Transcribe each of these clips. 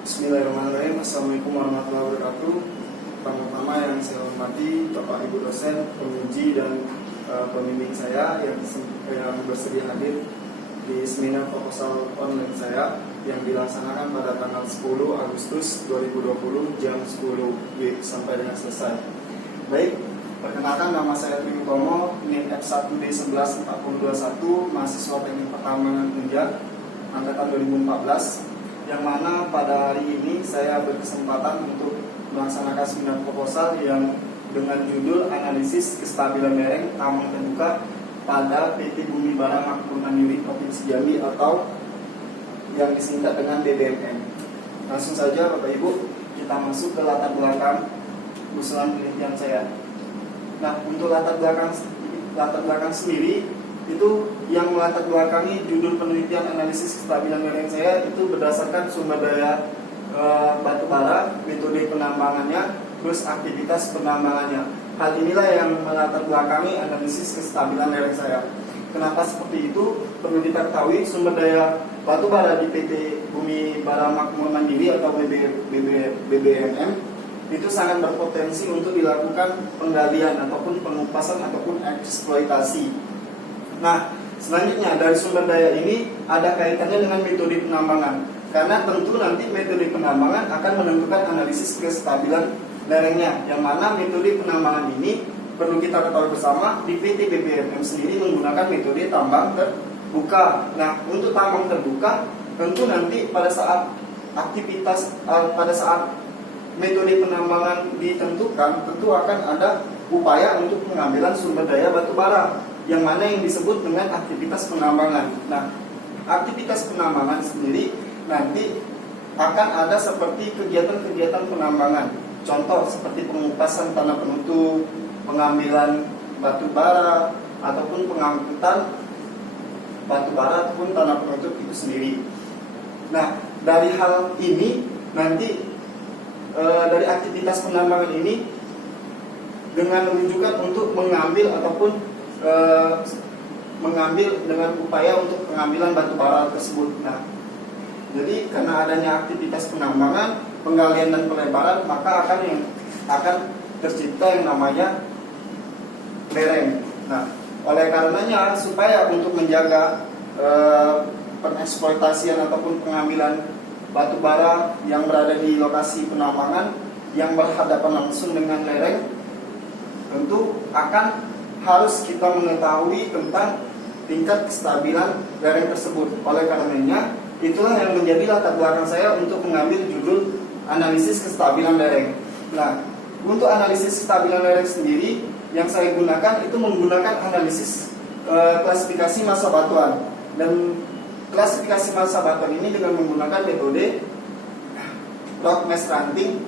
Bismillahirrahmanirrahim. Assalamualaikum warahmatullahi wabarakatuh. Pertama-tama yang saya hormati Bapak Ibu dosen, penguji dan pembimbing saya yang bersedia hadir di seminar proposal online saya yang dilaksanakan pada tanggal 10 Agustus 2020 jam 10 WIB sampai dengan selesai. Baik, perkenalkan nama saya Tri Utomo, NIM F1D114021, mahasiswa Teknik Pertambangan Unjak angkatan 2014. Yang mana pada hari ini saya berkesempatan untuk melaksanakan seminar proposal yang dengan judul Analisis Kestabilan Lereng Tambang Terbuka pada PT Bumi Bara Makmur Mandiri Provinsi Jambi atau yang disingkat dengan BBMN. Langsung saja Bapak Ibu, kita masuk ke latar belakang usulan penelitian saya. Nah, untuk latar belakang sendiri itu yang melatar belakangi judul penelitian analisis kestabilan lereng saya itu berdasarkan sumber daya batu bara, metode penambangannya, terus aktivitas penambangannya. Hal inilah yang melatar belakangi analisis kestabilan lereng saya. Kenapa seperti itu? Perlu kita ketahui sumber daya batu bara di PT Bumi Bara Makmur Mandiri atau BBMM itu sangat berpotensi untuk dilakukan penggalian ataupun pengupasan ataupun eksploitasi. Nah, selanjutnya dari sumber daya ini ada kaitannya dengan metode penambangan. Karena tentu nanti metode penambangan akan menentukan analisis kestabilan lerengnya. Yang mana metode penambangan ini perlu kita ketahui bersama di PT BBMM sendiri menggunakan metode tambang terbuka. Nah, untuk tambang terbuka tentu nanti pada saat metode penambangan ditentukan tentu akan ada upaya untuk pengambilan sumber daya batu bara yang mana yang disebut dengan aktivitas penambangan. Nah, aktivitas penambangan sendiri nanti akan ada seperti kegiatan-kegiatan penambangan. Contoh seperti pengupasan tanah penutup, pengambilan batu bara, ataupun pengangkutan batu bara ataupun tanah penutup itu sendiri. Nah, dari hal ini nanti dari aktivitas penambangan ini dengan rujukan untuk mengambil ataupun mengambil dengan upaya untuk pengambilan batu bara tersebut. Nah, jadi karena adanya aktivitas penambangan, penggalian dan pelebaran, maka akan tercipta yang namanya lereng. Nah, oleh karenanya supaya untuk menjaga pengeksploitasian ataupun pengambilan batu bara yang berada di lokasi penambangan yang berhadapan langsung dengan lereng, tentu harus kita mengetahui tentang tingkat kestabilan lereng tersebut. Oleh karenanya, itulah yang menjadi latar belakang saya untuk mengambil judul analisis kestabilan lereng. Nah, untuk analisis kestabilan lereng sendiri yang saya gunakan itu menggunakan analisis klasifikasi massa batuan. Dan klasifikasi massa batuan ini dengan menggunakan metode rock mass ranting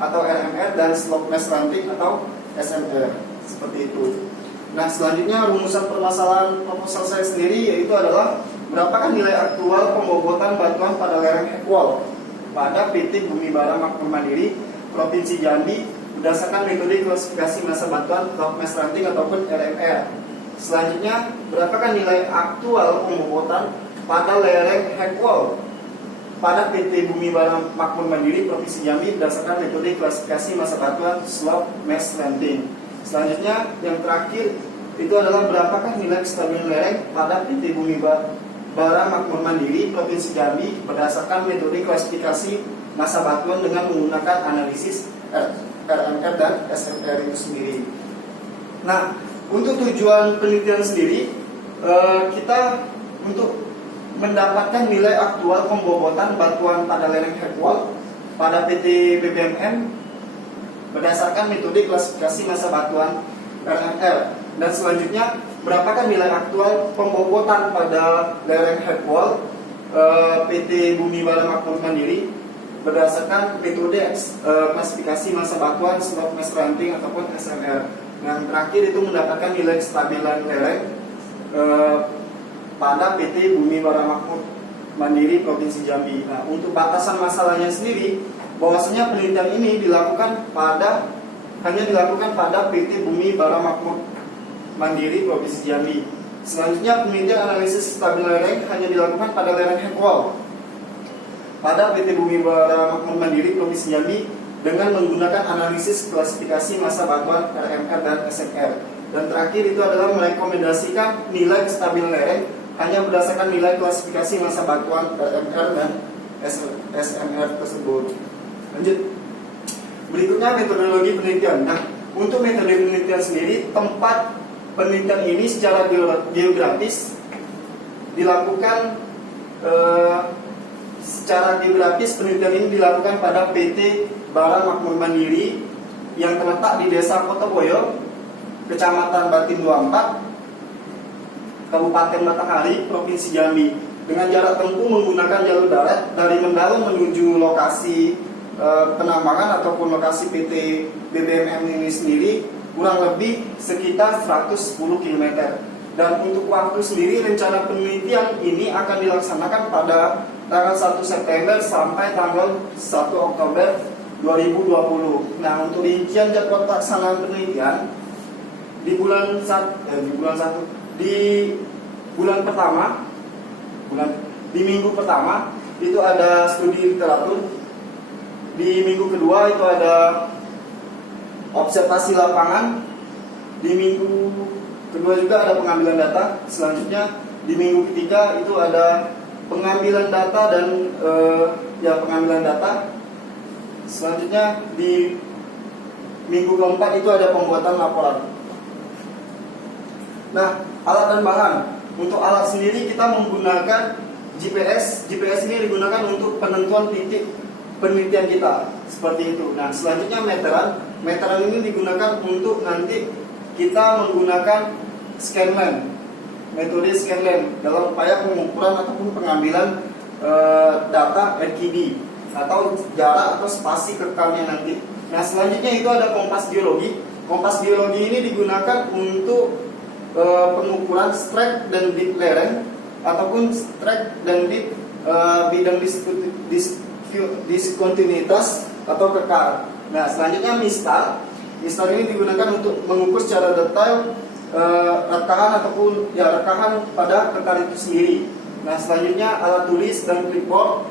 atau RMR dan slope mass ranting atau SMR. Seperti itu. Nah, selanjutnya rumusan permasalahan proposal saya sendiri yaitu adalah berapakah nilai aktual pembobotan batuan pada lereng Heckwall pada PT Bumi Bara Makmur Mandiri Provinsi Jambi berdasarkan metode klasifikasi massa batuan rock mass ranting ataupun RMR. Selanjutnya, berapakah nilai aktual pembobotan pada lereng Heckwall pada PT Bumi Bara Makmur Mandiri Provinsi Jambi berdasarkan metode klasifikasi massa batuan slope mass ranting. Selanjutnya, yang terakhir itu adalah berapakah nilai kestabilan lereng pada PT Bumi Bara Makmur Mandiri Provinsi Jambi berdasarkan metode klasifikasi massa batuan dengan menggunakan analisis RMR dan SMR itu sendiri. Nah, untuk tujuan penelitian sendiri, kita untuk mendapatkan nilai aktual pembobotan batuan pada lereng Heckwall pada PT BBMM berdasarkan metode klasifikasi massa batuan RMR. Dan selanjutnya, berapakah nilai aktual pembobotan pada lereng Heckwall PT Bumi Bara Makmur Mandiri berdasarkan metode klasifikasi massa batuan slope mass ranting ataupun SMR. Yang terakhir itu mendapatkan nilai kestabilan lereng pada PT Bumi Bara Makmur Mandiri Provinsi Jambi. Nah, untuk batasan masalahnya sendiri, bahwasanya penelitian ini hanya dilakukan pada PT Bumi Bara Makmur Mandiri Provinsi Jambi. Selanjutnya, penelitian analisis kestabilan lereng hanya dilakukan pada lereng Heckwall. pada PT Bumi Bara Makmur Mandiri Provinsi Jambi dengan menggunakan analisis klasifikasi massa batuan RMR dan SMR. Dan terakhir itu adalah merekomendasikan nilai kestabilan lereng hanya berdasarkan nilai klasifikasi massa batuan RMR dan SMR tersebut. Lanjut. Berikutnya metodologi penelitian. Nah, untuk metode penelitian sendiri, tempat penelitian ini secara geografis dilakukan secara geografis penelitian ini dilakukan pada PT Bara Makmur Mandiri yang terletak di Desa Kotoboyo, Kecamatan Batin 24, Kabupaten Batanghari, Provinsi Jambi, dengan jarak tempuh menggunakan jalur darat dari Mendalam menuju lokasi penambangan ataupun lokasi PT BBMM ini sendiri kurang lebih sekitar 110 km. Dan untuk waktu sendiri, rencana penelitian ini akan dilaksanakan pada tanggal 1 September sampai tanggal 1 Oktober 2020. Nah, untuk rincian jadwal pelaksanaan penelitian di bulan pertama, di minggu pertama itu ada studi literatur, di minggu kedua itu ada observasi lapangan, di minggu kedua juga ada pengambilan data. Selanjutnya di minggu ketiga itu ada pengambilan data dan pengambilan data. Selanjutnya di minggu keempat itu ada pembuatan laporan. Nah, alat dan bahan. Untuk alat sendiri kita menggunakan GPS. GPS ini digunakan untuk penentuan titik penelitian kita, seperti itu. Nah, selanjutnya meteran. Meteran ini digunakan untuk nanti kita menggunakan scanline, metode scanline dalam upaya pengukuran ataupun pengambilan data RGB atau jarak atau spasi kekalnya nanti. Nah, selanjutnya itu ada kompas geologi. Kompas geologi ini digunakan untuk pengukuran strike dan dip lereng ataupun strike dan dip bidang diskontinuitas atau kekal. Nah, selanjutnya mistar. Mistar ini digunakan untuk mengukur secara detail rekahan ataupun rekahan pada kekal itu sendiri. Nah, selanjutnya alat tulis dan clipboard.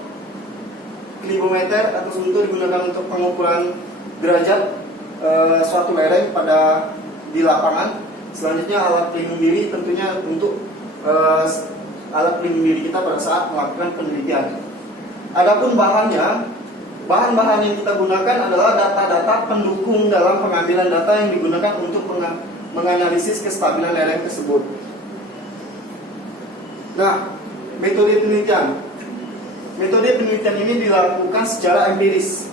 Klibometer atau suntur digunakan untuk pengukuran derajat suatu lereng di lapangan. Selanjutnya alat pelindung diri, tentunya untuk alat pelindung diri kita pada saat melakukan penelitian. Adapun bahannya, bahan-bahan yang kita gunakan adalah data-data pendukung dalam pengambilan data yang digunakan untuk menganalisis kestabilan lereng tersebut. Nah, metode penelitian. Metode penelitian ini dilakukan secara empiris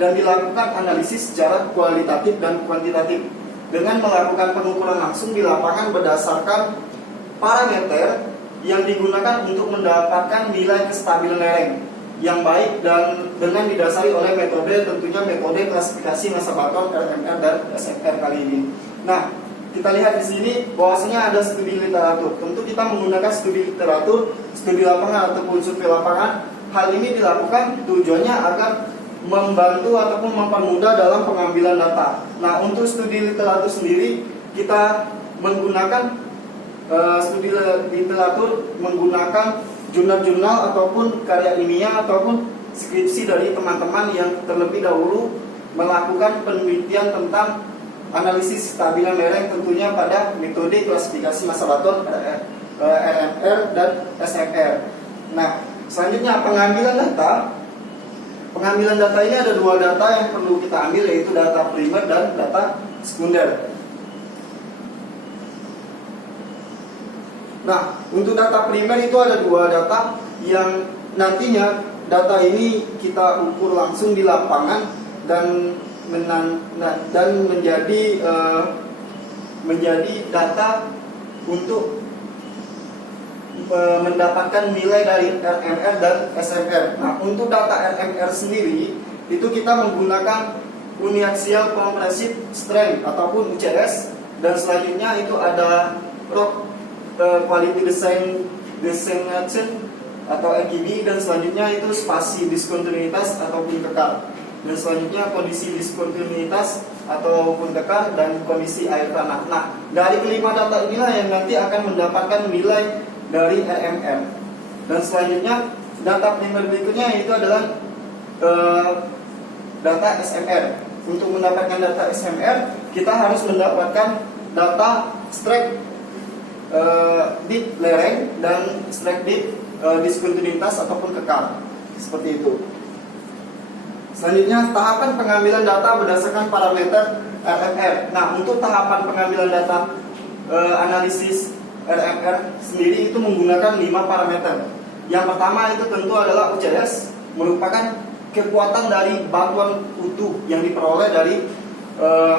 dan dilakukan analisis secara kualitatif dan kuantitatif dengan melakukan pengukuran langsung di lapangan berdasarkan parameter yang digunakan untuk mendapatkan nilai kestabilan lereng yang baik dan dengan didasari oleh metode, tentunya metode klasifikasi massa batuan RMR dan SMR kali ini. Nah, kita lihat di sini bahwasanya ada studi literatur. Tentu kita menggunakan studi literatur, studi lapangan ataupun survei lapangan. Hal ini dilakukan tujuannya agar membantu ataupun mempermudah dalam pengambilan data. Nah, untuk studi literatur sendiri kita menggunakan studi literatur menggunakan jurnal-jurnal ataupun karya ilmiah ataupun skripsi dari teman-teman yang terlebih dahulu melakukan penelitian tentang analisis kestabilan lereng, tentunya pada metode klasifikasi massa batuan RMR dan SMR. Nah, selanjutnya pengambilan data. Pengambilan data ini ada dua data yang perlu kita ambil, yaitu data primer dan data sekunder. Nah, untuk data primer itu ada dua data yang nantinya data ini kita ukur langsung di lapangan dan menjadi data untuk mendapatkan nilai dari RMR dan SMR. Nah, untuk data RMR sendiri itu kita menggunakan uniaxial compressive strength ataupun UCS, dan selanjutnya itu ada rock quality designation atau RQD, dan selanjutnya itu spasi diskontinuitas ataupun kekal, dan selanjutnya kondisi diskontinuitas ataupun kekal, dan kondisi air tanah. Nah, dari kelima data inilah yang nanti akan mendapatkan nilai dari RMR. Dan selanjutnya data primer berikutnya itu adalah data SMR. Untuk mendapatkan data SMR, kita harus mendapatkan data strike bit lereng dan strike bit diskontinuitas ataupun kekal, seperti itu. Selanjutnya, tahapan pengambilan data berdasarkan parameter RMR. Nah, untuk tahapan pengambilan data analisis RMR sendiri itu menggunakan 5 parameter. Yang pertama itu tentu adalah UCS, merupakan kekuatan dari batuan utuh yang diperoleh dari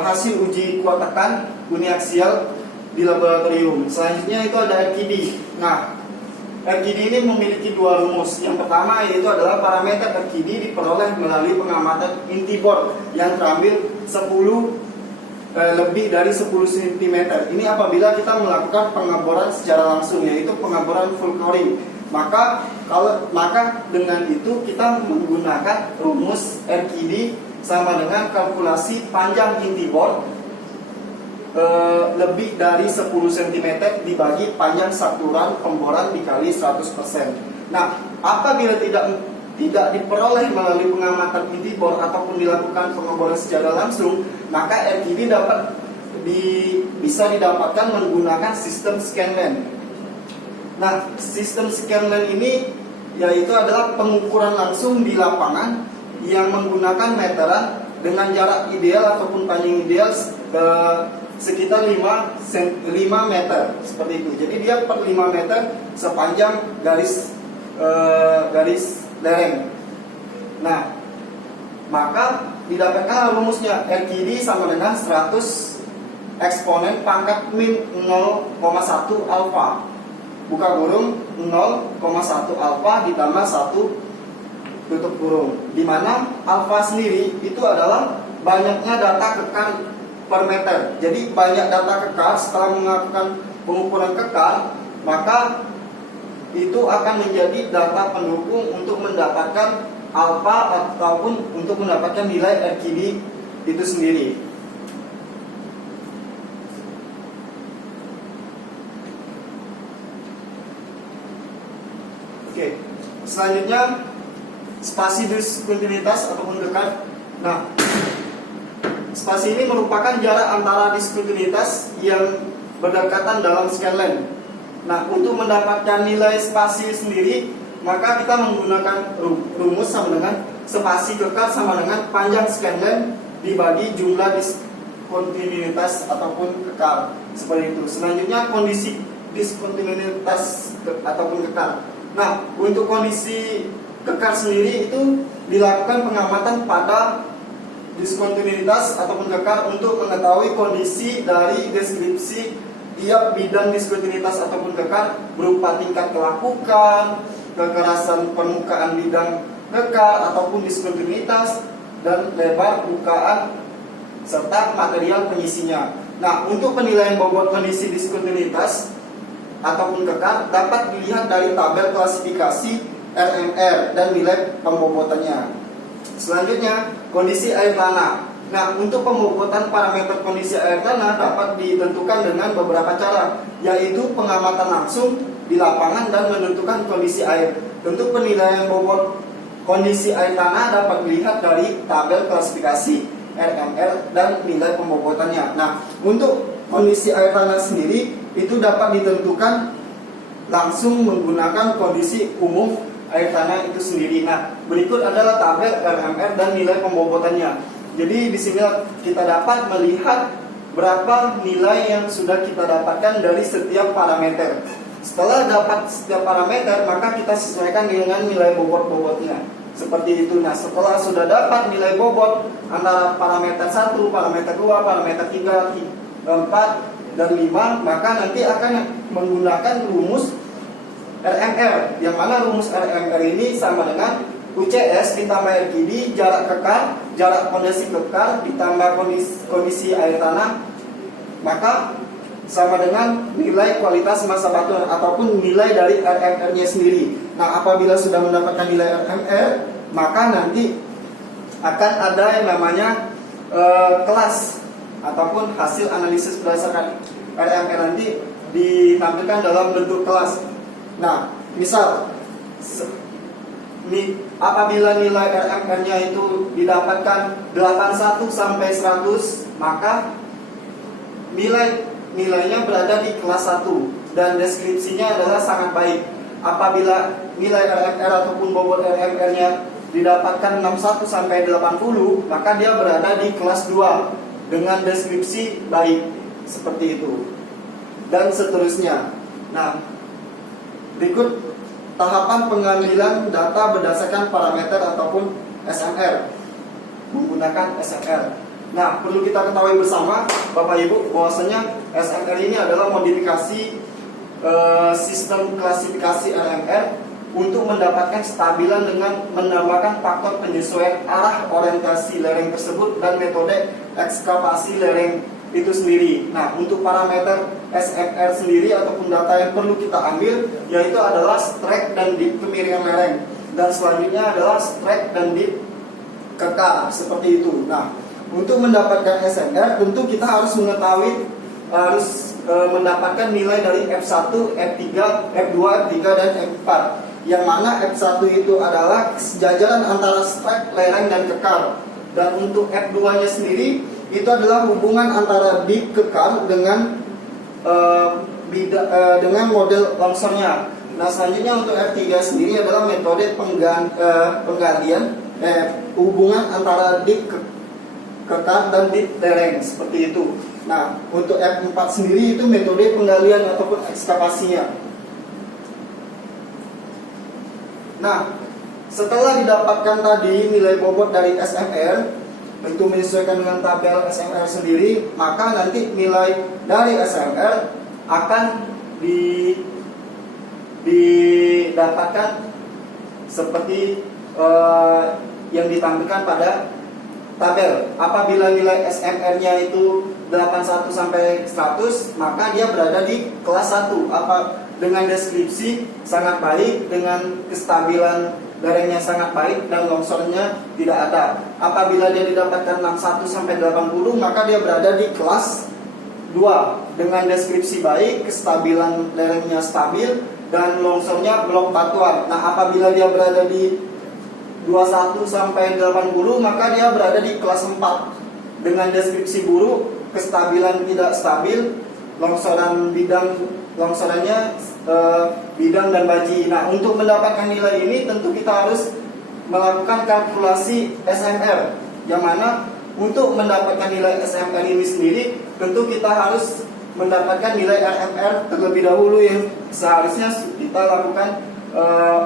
hasil uji kuat tekan uniaksial di laboratorium. Selanjutnya itu ada RKD. Nah, RKD ini memiliki 2 rumus. Yang pertama yaitu adalah parameter RKD diperoleh melalui pengamatan inti bor yang terambil 10 lebih dari 10 cm. Ini apabila kita melakukan pengeboran secara langsung, yaitu pengeboran full coring. Maka dengan itu kita menggunakan rumus RKD sama dengan kalkulasi panjang inti bor lebih dari 10 cm dibagi panjang saturan pemboran dikali 100%. Nah, apabila tidak diperoleh melalui pengamatan inti bor ataupun dilakukan pengeboran secara langsung, maka RKD bisa didapatkan menggunakan sistem scanline. Nah, sistem scanline ini yaitu adalah pengukuran langsung di lapangan yang menggunakan meteran dengan jarak ideal ataupun panjang ideal sekitar 5 meter, seperti itu. Jadi dia per 5 meter sepanjang garis lereng. Nah, maka didapatkan rumusnya RKD sama dengan 100 eksponen pangkat min 0,1 alfa, buka kurung 0,1 alfa ditambah 1 tutup kurung, di mana alfa sendiri itu adalah banyaknya data kekar per meter. Jadi banyak data kekar setelah melakukan pengukuran kekar, maka itu akan menjadi data pendukung untuk mendapatkan alfa ataupun untuk mendapatkan nilai RKD itu sendiri. Oke, selanjutnya spasi diskontinuitas ataupun kekar. Nah, spasi ini merupakan jarak antara diskontinuitas yang berdekatan dalam scanline. Nah, untuk mendapatkan nilai spasi sendiri, maka kita menggunakan rumus sama dengan spasi kekar sama dengan panjang scanline dibagi jumlah diskontinuitas ataupun kekar, seperti itu. Selanjutnya kondisi diskontinuitas ataupun kekar. Nah, untuk kondisi kekar sendiri itu dilakukan pengamatan pada diskontinuitas ataupun kekar untuk mengetahui kondisi dari deskripsi tiap bidang diskontinuitas ataupun kekar berupa tingkat kelapukan, kekerasan permukaan bidang kekar ataupun diskontinuitas, dan lebar bukaan serta material pengisinya. Nah, untuk penilaian bobot kondisi diskontinuitas ataupun kekar dapat dilihat dari tabel klasifikasi RMR dan nilai pembobotannya. Selanjutnya, kondisi air tanah. Nah, untuk pembobotan parameter kondisi air tanah dapat ditentukan dengan beberapa cara, yaitu pengamatan langsung di lapangan dan menentukan kondisi air. Tentu penilaian bobot kondisi air tanah dapat dilihat dari tabel klasifikasi RMR dan nilai pembobotannya. Nah, untuk kondisi air tanah sendiri itu dapat ditentukan langsung menggunakan kondisi umum air tanah itu sendiri. Nah, berikut adalah tabel RMR dan nilai pembobotannya. Jadi di sini kita dapat melihat berapa nilai yang sudah kita dapatkan dari setiap parameter. Setelah dapat setiap parameter, maka kita sesuaikan dengan nilai bobot-bobotnya. Seperti itu. Nah, setelah sudah dapat nilai bobot antara parameter 1, parameter 2, parameter 3, 4, dan 5, maka nanti akan menggunakan rumus RMR, yang mana rumus RMR ini sama dengan UCS ditambah RKD, jarak kekar, jarak kondisi kekar ditambah kondisi air tanah, maka sama dengan nilai kualitas massa batu ataupun nilai dari RMR-nya sendiri. Nah, apabila sudah mendapatkan nilai RMR, maka nanti akan ada yang namanya kelas ataupun hasil analisis berdasarkan RMR nanti ditampilkan dalam bentuk kelas. Nah, misal apabila nilai RMR-nya itu didapatkan 81 sampai 100, maka nilainya berada di kelas 1 dan deskripsinya adalah sangat baik. Apabila nilai RMR ataupun bobot RMR-nya didapatkan 61 sampai 80, maka dia berada di kelas 2 dengan deskripsi baik, seperti itu. Dan seterusnya. Nah, berikut tahapan pengambilan data berdasarkan parameter ataupun SMR, menggunakan SMR. Nah, perlu kita ketahui bersama Bapak Ibu bahwasanya SMR ini adalah modifikasi sistem klasifikasi RMR untuk mendapatkan kestabilan dengan menambahkan faktor penyesuaian arah orientasi lereng tersebut dan metode ekskavasi lereng itu sendiri. Nah, untuk parameter SMR sendiri ataupun data yang perlu kita ambil yaitu adalah strike dan dip kemiringan lereng, dan selanjutnya adalah strike dan dip kekar, seperti itu. Nah, untuk mendapatkan SMR tentu kita harus mengetahui mendapatkan nilai dari F1, F3, F2, F3 dan F4. Yang mana F1 itu adalah sejajaran antara strike, lereng dan kekar. Dan untuk F2-nya sendiri itu adalah hubungan antara dip kekar dengan model longsornya. Nah, selanjutnya untuk F3 sendiri adalah metode penggalian hubungan antara dip kekar dan dip lereng, seperti itu. Nah, untuk F4 sendiri itu metode penggalian ataupun ekskavasinya. Nah, setelah didapatkan tadi nilai bobot dari SMR, itu menyesuaikan dengan tabel SMR sendiri, maka nanti nilai dari SMR akan didapatkan seperti yang ditampilkan pada tabel. Apabila nilai SMR-nya itu 81 sampai 100, maka dia berada di kelas 1 dengan deskripsi sangat baik, dengan kestabilan lerengnya sangat baik dan longsornya tidak ada. Apabila dia didapatkan 61 sampai 80, maka dia berada di kelas 2 dengan deskripsi baik, kestabilan lerengnya stabil dan longsornya blok batuan. Nah, apabila dia berada di 21 sampai 80, maka dia berada di kelas 4 dengan deskripsi buruk, kestabilan tidak stabil, longsorannya bidang dan baji. Nah, untuk mendapatkan nilai ini tentu kita harus melakukan kalkulasi SMR, yang mana untuk mendapatkan nilai SMR ini sendiri tentu kita harus mendapatkan nilai RMR terlebih dahulu, yang seharusnya kita lakukan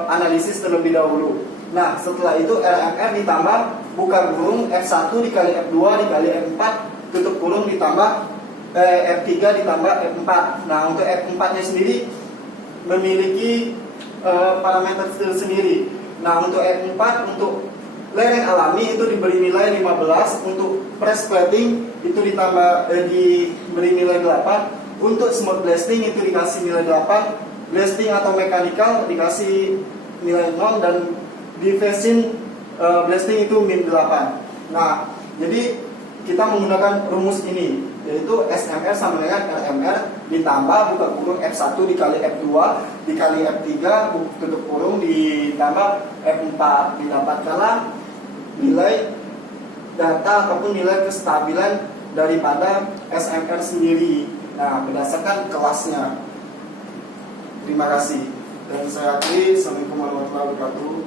analisis terlebih dahulu. Nah, setelah itu RMR ditambah buka kurung F1 dikali F2 dikali F4 tutup kurung ditambah F3 ditambah F4. Nah, untuk F4-nya sendiri memiliki parameter sendiri. Nah, untuk F4 untuk lereng alami itu diberi nilai 15, untuk press plating itu diberi nilai 8, untuk smooth blasting itu dikasih nilai 8, blasting atau mechanical dikasih nilai 0, dan defacing blasting itu min 8. Nah, jadi kita menggunakan rumus ini, yaitu SMR sama dengan RMR ditambah buka kurung F1 dikali F2 dikali F3 tutup kurung ditambah F4, didapatkanlah nilai data ataupun nilai kestabilan daripada SMR sendiri. Nah, berdasarkan kelasnya. Terima kasih. Dan saya akhiri. Assalamualaikum warahmatullahi wabarakatuh.